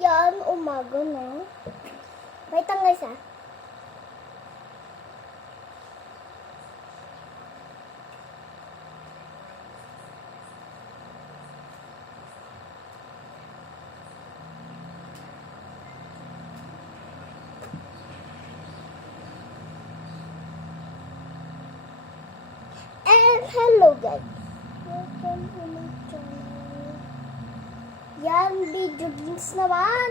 Yan, umaga na. Wait lang guys ah. And hello guys. Welcome to my channel. Yan, video games naman.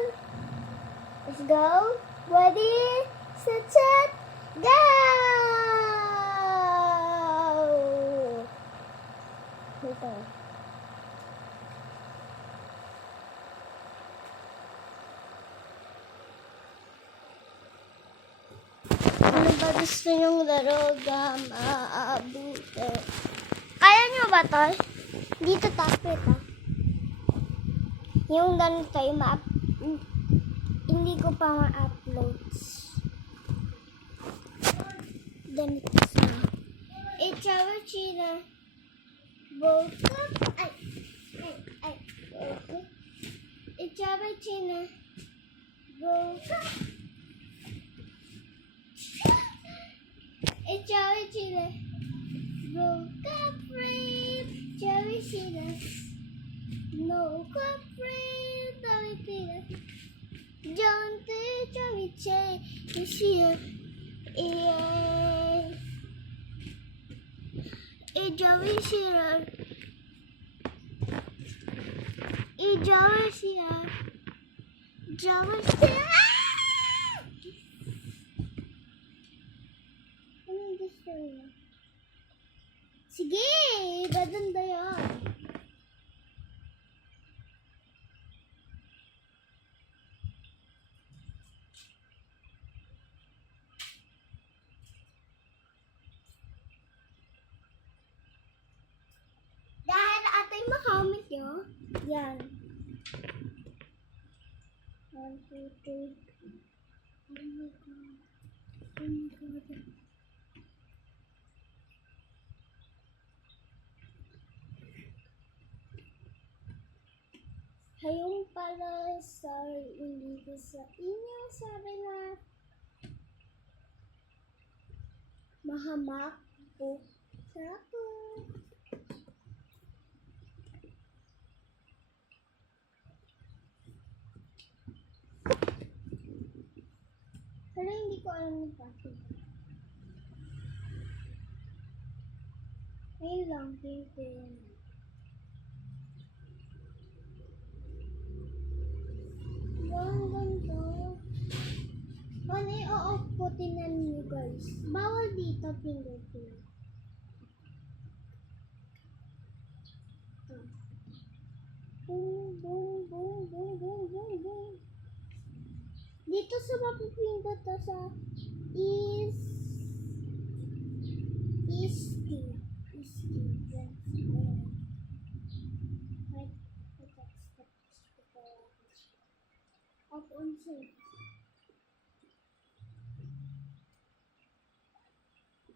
Let's go. Ready, set, go! Ito. Ano ba gusto nyong laro? Maabuti. Kaya nyo ba to? Dito tapit ah. Yung ganito yung hindi ko pa ma-uploads. Ganito siya. Ikaw, China. Woke up. Ay. Woke up. Ikaw, China. Woke up. Ikaw, China. Woke up, rape. Ikaw, China. No corporate, don't change this year. Joey Sheeran. Anong gusto niya? Sige, maganda yan. Dahil atay makamit nyo, yan. 1, 2, 3. Oh my God. Oh my God. Hayong pala, sorry, hindi ko sa inyo sabi na mahamak po sa ako. Pero hindi ko alam yung password. Ayun lang, pinipin. Yung ganito. Paano i-off ko, tinan nyo guys. Bawal dito, fingerprint. Boom, boom, boom, boom, boom, boom, boom. Dito sa mapipindot to sa off on safe.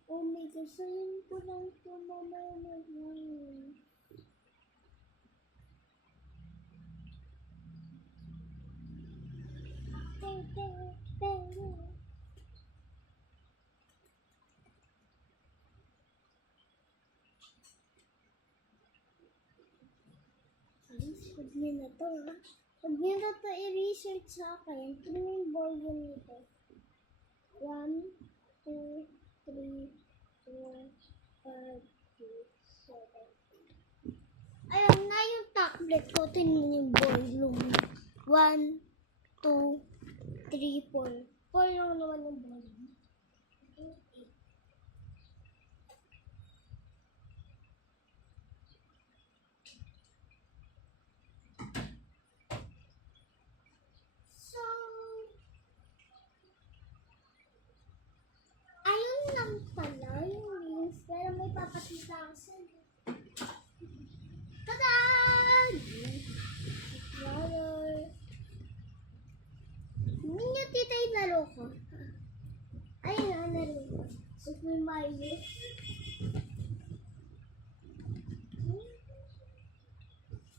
Oh my God, sayin ko lang ito mamaya mag-line. Huwag niyo na to ha. Huwag niyo na to i-research sa akin. Ito yung volume nito. 1, 2, 3, 4, 5, 6, 7. Ayan na yung tablet ko. Tingnan yung volume. 1, 2, 3, 4. 4 lang naman yung volume. So, ayun lang pala yung links. Pero may papakita ako sa inyo. Tada! Hindi nyo tita yung laro ko. Ayun na, laro ko. Super Mario.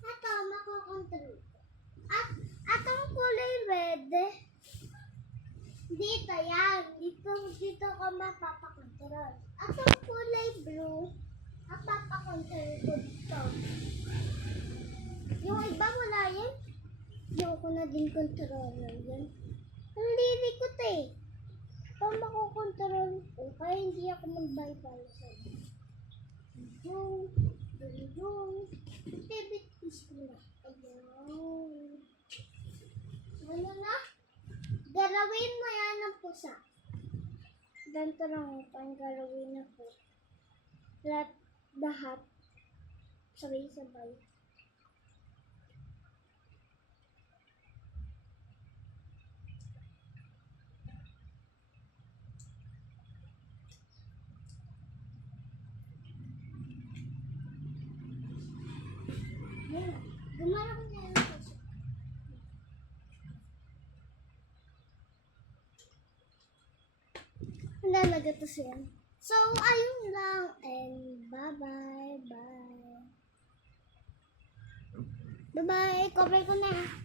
Ito, makokontrol. At ang kulay red. Dito yan. Dito ko mapapakontrol. At ang kulay blue, ang papakontrol ko dito. Yung iba wala yan. Yung ko na din controller yan. Ang lilikot eh. Paano makukontrol ko? Kaya hindi ako mag-bye-bye sa'yo. Yung. Activities ko na. Ayun. Ano na? Galawin mo yan ng pusa. Ganito lang ang galawin na po. Lahat. Sabay-sabay. Ayun. Gumalaw na yan ng pusa. Nalagatos yan. So, ayun lang. And bye-bye. Bye. Bye-bye. Cover ko na.